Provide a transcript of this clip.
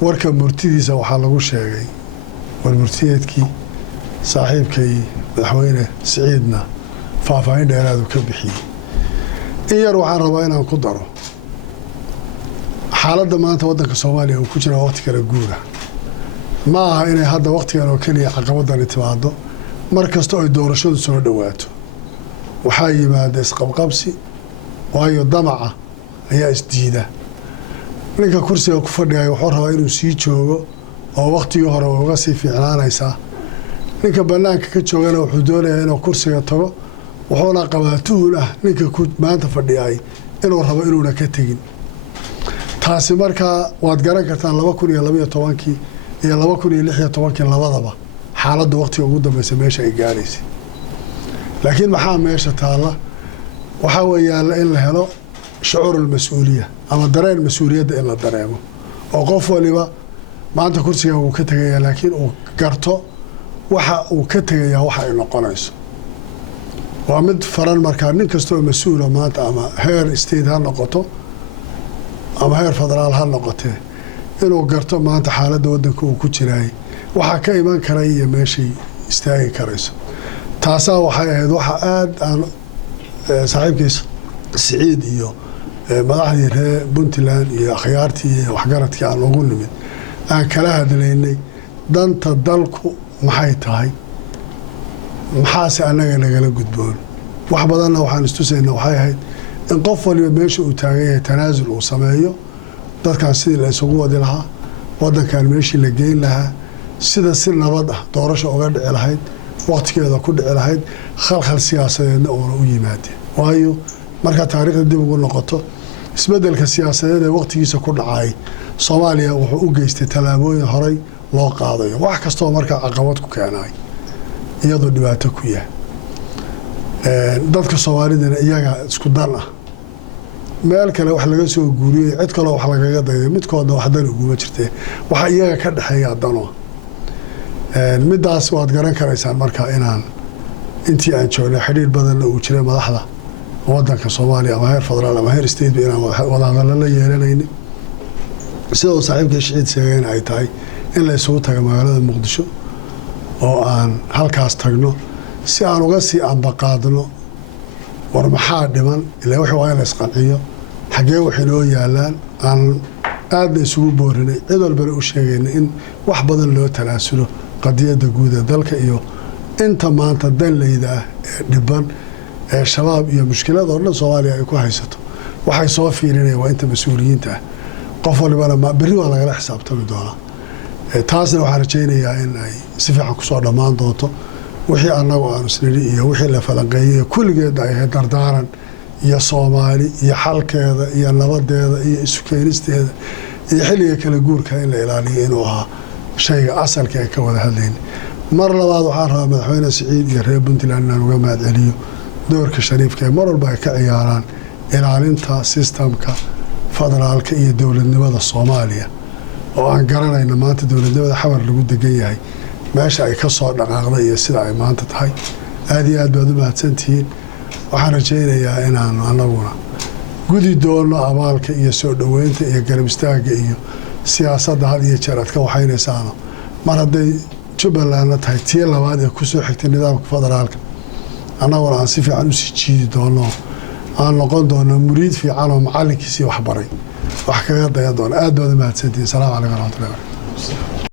warka murtidiisa waxaa lagu sheegay war murtiyeedkii saaxiibkay madaxweyne Siciidna faahfaahin dheeraad uu ka bixiyay in yar waxaan rabaa inaan ku daro xaaladda maanta waddanka Soomaaliya uu ku jira waqti kala guura ma aha inay hadda waqtigan oo kaliya caqabadani timaado mar kasta oo doorashadu soo dhawaato waxaa yimaada isqabqabsi waayo damaca ayaa isdiida ninka kursiga ku fadhiya wuxuu rabaa inuu sii joogo oo waqtigii hore uga sii fiicnaanaysa ninka banaanka ka joogana wuxuu doonayaa inuu kursiga tago wuxuuna qabaa tuhun ah ninka maanta fadhiyay inuu rabo inuuna ka tegin taasi markaa waad garan kartaan 2012 iyo 2016 labadaba xaaladda waqtiga ugu dambeysay meesha ay gaaraysay laakiin maxaa meesha taala waxa weeyaan in la helo shucuurul mas'uuliyya ama dareen mas'uuliyadda in la dareemo oo qof waliba maanta kursiga uu ka tagayaa laakiin uu garto waxa uu ka tagayaa waxa ay noqonayso waa mid faran markaa nin kasta oo mas'uul ah maanta ama heer state ha noqoto ama heer federaal ha noqotee inuu garto maanta xaaladda waddanka uu ku jiray waxa ka iman kara iyo meeshay istaagi karayso taasaa waxay ahayd waxa aad aan saaxiibkiisa Siciid iyo madaxdii reer Puntland iyo akhyaartii iyo waxgaradkii aan ugu nimid aan kala hadlaynay danta dalku maxay tahay maxaase anaga nagala gudboon wax badanna waxaan istusaynaa waxay ahayd in qof waliba meesha uu taagan yahay tanaasul uu sameeyo dadkan sidii la isugu wadi lahaa waddankan meeshii la geyn lahaa sida si nabad ah doorasho uga dhici lahayd waqtigeeda ku dhici lahayd khalkhal siyaasadeedna uuna u yimaadeen waayo marka taariikhda dib ugu noqoto isbeddelka siyaasadeed ee waqtigiisa ku dhacay Soomaaliya wuxuu u geystay talaabooyin horey loo qaadayo wax kastoo markaa caqabad ku keenay iyadoo dhibaato ku yahay dadka Soomaalidana iyaga isku dan ah meel kale wax laga soo guuriyay cid kale wax lagaga dayay midkoodna wax dan ugu jirtay waxa iyaga ka dhaxeeya dano midaas waad garan karaysaan markaa inaan intii aan joognay xiriir badan oo jiray madaxda waddanka Soomaaliya ama heer federaal ama heer state inaan wada hadal la yeelanayno sidoo saaxiibkay Siciid sheegay ay tahay in la isugu tago magaalada Muqdisho oo aan halkaas tagno si aan uga sii ambaqaadno war maxaa dhiman ilaa waxa waa la isqanciyo xagee wax inoo yaalaan aan aad isugu boorinay cid walba u sheegayna in wax badan loo talaasulo qadiyada guud ee dalka iyo inta maanta danleyda ee dhiban ee shabaab iyo mushkilada oo dhan Soomaaliya ay ku haysato waxay soo fiirinayaan waa inta mas'uuliyiinta qof walbana ma bari waa laga xisaabtami doonaa taasna waxaan rajaynayaa in ay si fiican ku soo dhamaan doonto wixii anagu aan isniri iyo wixii la falanqeeyay kulligeed ay dardaaran iyo Soomaali iyo xalkeeda iyo nabadeeda iyo isu keenisteeda iyo xilliga kala guurka in la ilaaliyo inuu ahaa shayga asalka ay ka wada hadleen mar labaad waxaan rabaa madaxweyne Siciid iyo reer Puntland inaan uga mahadceliyo doorka shariifka ee mar walba ay ka ciyaaraan ilaalinta systemka federaalka iyo dowladnimada Soomaaliya oo aan garanayna maanta dowladnimada xawar lagu degan yahay meesha ay ka soo dhaqaaqday iyo sida ay maanta tahay aad iyo aad baad u mahadsantihiin waxaan rajaynayaa inaan anaguna gudi doono abaalka iyo soo dhaweynta iyo garab istaagga iyo siyaasadda had iyo jeer aad ka waxaynaysaano mar hadday Jubbaland tahay tii labaad ee ku soo xigtay nidaamka federaalka annaguna aan si fiican u sii jiidi doono aan noqon doono muriid fiican oo macallinkiisii wax baray wax kaga dayan doono aad baad u mahadsantihiin salaamu calaykum waraxmatullaahi